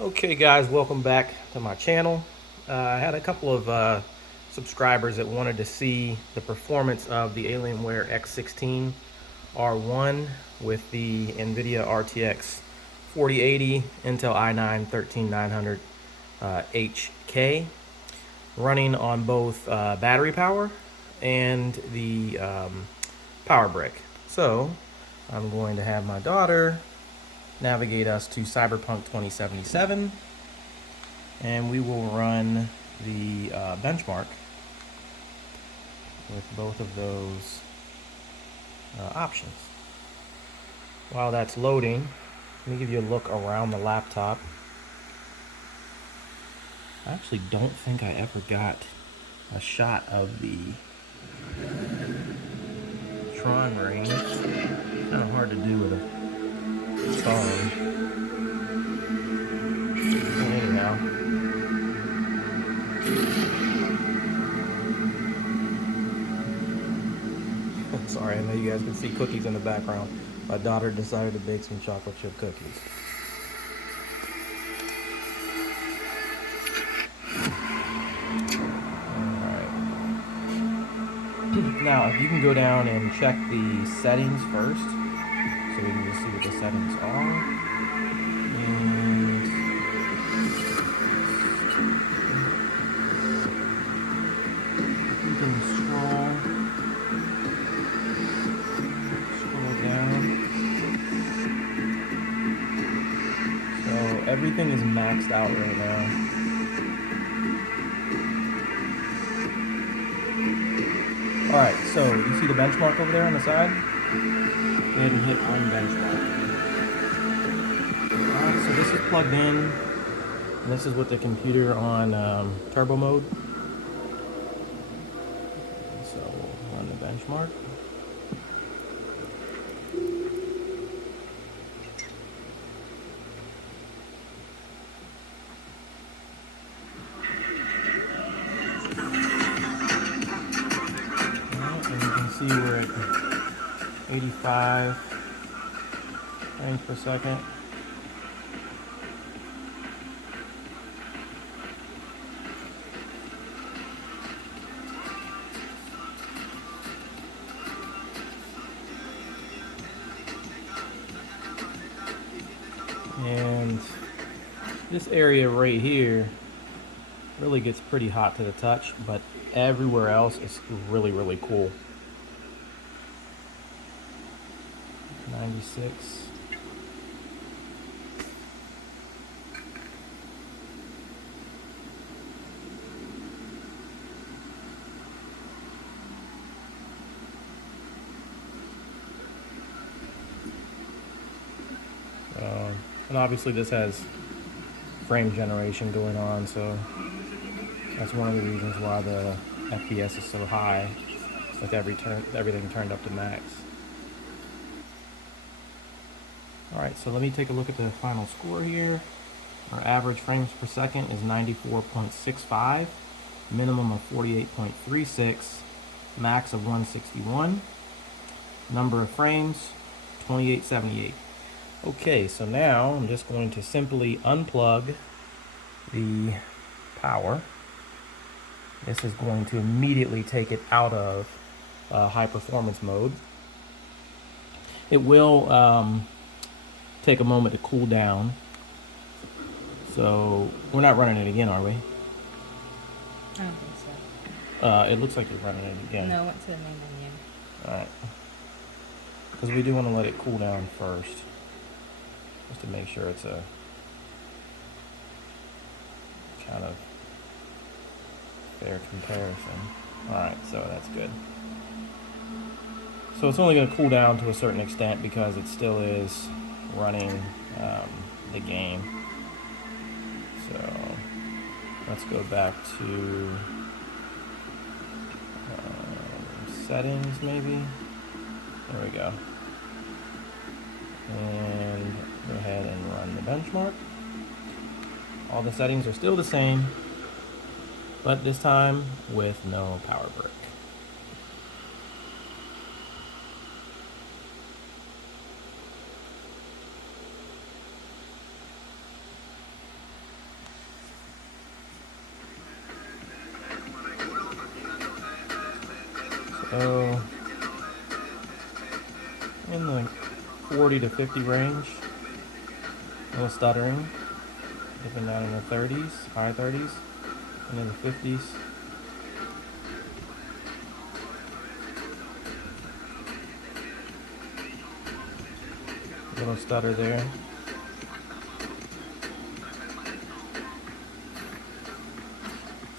Okay guys, welcome back to my channel. I had a couple of subscribers that wanted to see the performance of the Alienware x16 R1 with the NVIDIA RTX 4080 Intel i9 13900 HK running on both battery power and the power brick. So I'm going to have my daughter navigate us to Cyberpunk 2077 and we will run the benchmark with both of those options. While that's loading, let me give you a look around the laptop. I actually don't think I ever got a shot of the Tron range. It's kind of hard to do with a phone. Anyhow. Sorry, I know you guys can see cookies in the background. My daughter decided to bake some chocolate chip cookies. Now, if you can go down and check the settings first, so we can just see what the settings are. And you can scroll down. So everything is maxed out right now. Alright, so you see the benchmark over there on the side? Go ahead and hit on benchmark. Alright, so this is plugged in. And this is with the computer on turbo mode. So we'll run the benchmark. See, we're at 85 frames per second. And this area right here really gets pretty hot to the touch, but everywhere else is really cool. 96. And obviously this has frame generation going on, so that's one of the reasons why the FPS is so high with everything turned up to max. Alright, so let me take a look at the final score here. Our average frames per second is 94.65, minimum of 48.36, max of 161. Number of frames, 2878. Okay, so now I'm just going to simply unplug the power. This is going to immediately take it out of high performance mode. It will take a moment to cool down. So we're not running it again, are we? I don't think so. It looks like you're running it again. No, I went to the main menu. Alright. Because we do want to let it cool down first, just to make sure it's a kind of fair comparison. Alright, so that's good. So it's only going to cool down to a certain extent because it still is running the game. So let's go back to settings maybe. There we go. And go ahead and run the benchmark. All the settings are still the same, but this time with no power brick. So in the 40 to 50 range. A little stuttering. Dipping down in the 30s, high 30s, into the 50s. Little stutter there.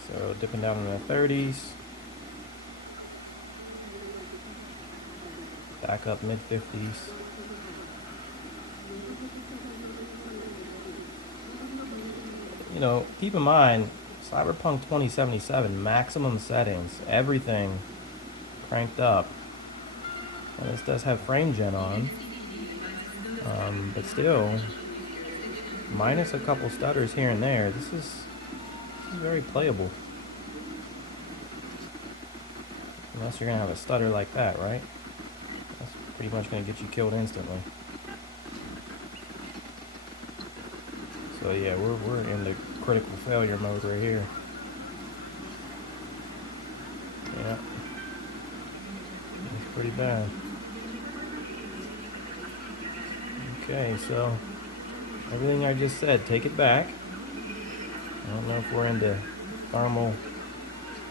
So dipping down in the 30s. Back up mid 50s. You know, keep in mind, Cyberpunk 2077, maximum settings, everything cranked up. And this does have frame gen on. But still, minus a couple stutters here and there, this is very playable. Unless you're gonna have a stutter like that, right? That's pretty much gonna get you killed instantly. So yeah, we're in the critical failure mode right here. Yeah, it's pretty bad. Okay, so everything I just said, take it back. I don't know if we're into thermal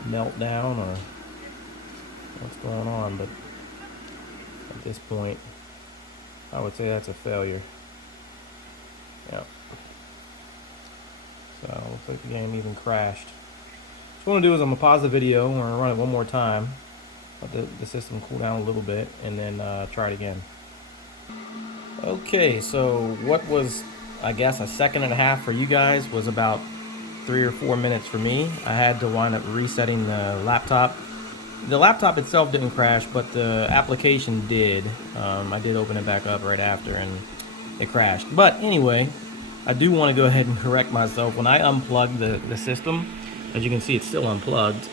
meltdown or what's going on, but at this point, I would say that's a failure. Yeah. So looks like the game even crashed. What I'm gonna do is I'm gonna pause the video. We're gonna run it one more time, let the system cool down a little bit, and then try it again. Okay, so what was, I guess, a second and a half for you guys was about 3 or 4 minutes for me. I had to wind up resetting the laptop. The laptop itself didn't crash, but the application did. I did open it back up right after, and it crashed. But anyway, I do want to go ahead and correct myself. When I unplugged the system, as you can see, it's still unplugged.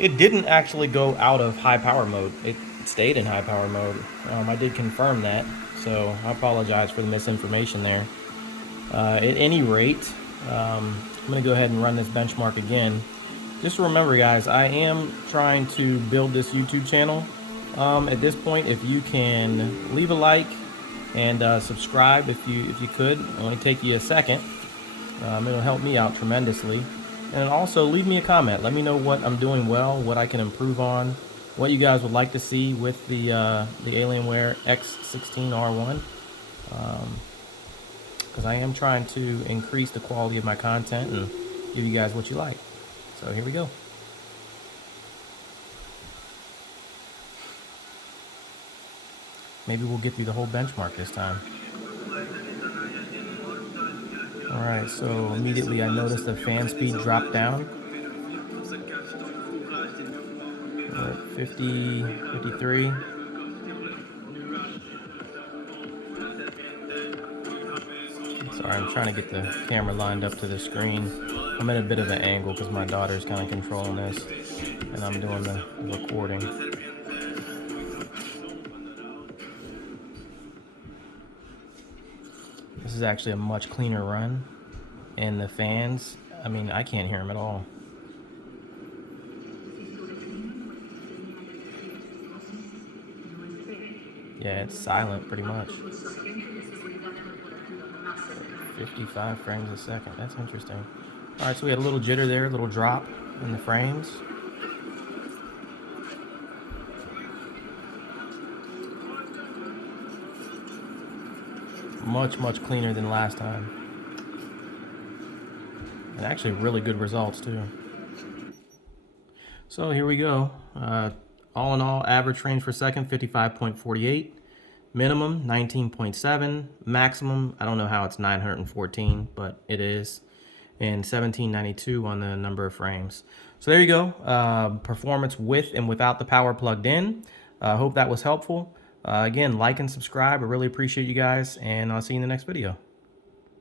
It didn't actually go out of high power mode. It stayed in high power mode. I did confirm that, so I apologize for the misinformation there. At any rate, I'm going to go ahead and run this benchmark again. Just remember, guys, I am trying to build this YouTube channel. At this point, if you can leave a like and subscribe if you could, it'll only take you a second. It'll help me out tremendously. And also leave me a comment. Let me know what I'm doing well, what I can improve on, what you guys would like to see with the Alienware x16 R1. Because I am trying to increase the quality of my content and give you guys what you like. So here we go. Maybe we'll get through the whole benchmark this time. Alright, so immediately I noticed the fan speed drop down. We're at 50, 53. Sorry, I'm trying to get the camera lined up to the screen. I'm at a bit of an angle because my daughter's kind of controlling this, and I'm doing the recording. This is actually a much cleaner run, and the fans, I mean, I can't hear them at all. Yeah, it's silent pretty much. 55 frames a second, that's interesting. Alright, so we had a little jitter there, a little drop in the frames. Much cleaner than last time. And actually really good results too. So here we go. All in all, average frames per second, 55.48. Minimum, 19.7. Maximum, I don't know how it's 914, but it is. And 1792 on the number of frames. So there you go. Performance with and without the power plugged in. Hope that was helpful. Again, like and subscribe. I really appreciate you guys, and I'll see you in the next video.